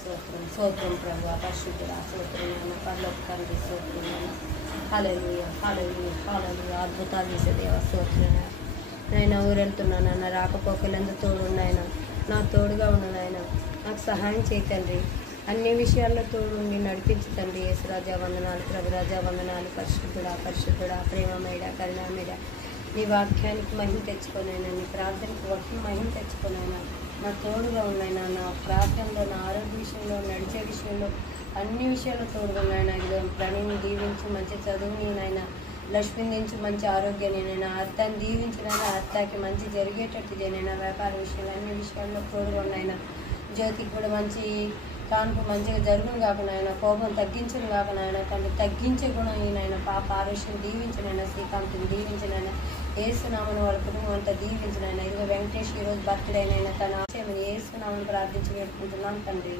స్తోత్రం స్తోత్రం ప్రభు పరిశుద్ధుడా స్తోత్రం నాయన పరలోక తండ్రి స్తోత్రం నాయన హల్లెలూయా హల్లెలూయా హల్లెలూయా అద్భుతాలు చేసే దేవ స్తోత్రం నాయన ఊరెళ్తున్నాను రాకపోకలందు తోడున్నాయన నా తోడుగా ఉన్నదాయన నాకు సహాయం చేయతండి అన్ని విషయాల్లో తోడుండి నడిపించు తండ్రి యేసురాజా వందనాలు ప్రభురాజా వందనాలు పరిశుద్ధుడా ప్రేమమేడ కరుణామేడ నీ వాక్యానికి మహిమ తెచ్చుకోనైనా నీ ప్రార్థనకు మహిమ తెచ్చుకోనైనా నా తోడుగా ఉన్నాయినా నా ప్రార్థనలో నా ఆరోగ్య విషయంలో నడిచే విషయంలో అన్ని విషయాల్లో తోడుగా ఉన్నాయన ఇదో ప్రణిని దీవించి మంచి చదువుని నాయన లక్ష్మిని నుంచి మంచి ఆరోగ్యాన్ని నేను అత్తాన్ని దీవించినైనా అత్తాకి మంచి జరిగేటట్టు చేయనైనా వ్యాపార విషయాలు అన్ని విషయాల్లో తోడుగా ఉన్నాయినా జ్యోతికి కూడా మంచి కాన్పు మంచిగా జరుగును కాకుండా ఆయన కోపం తగ్గించను కాకుండా ఆయన తను తగ్గించే గుణం ఈయన పాప ఆరోగ్యం దీవించినైనా శ్రీకాంత్ని దీవించినైనా ఏసునామను వాళ్ళ కుటుంబం అంతా దీవించినైనా ఇదిగో వెంకటేష్ ఈరోజు బర్త్డే అయినా తన ఏసునామను ప్రార్థించి పెట్టుకుంటున్నాం తండ్రి.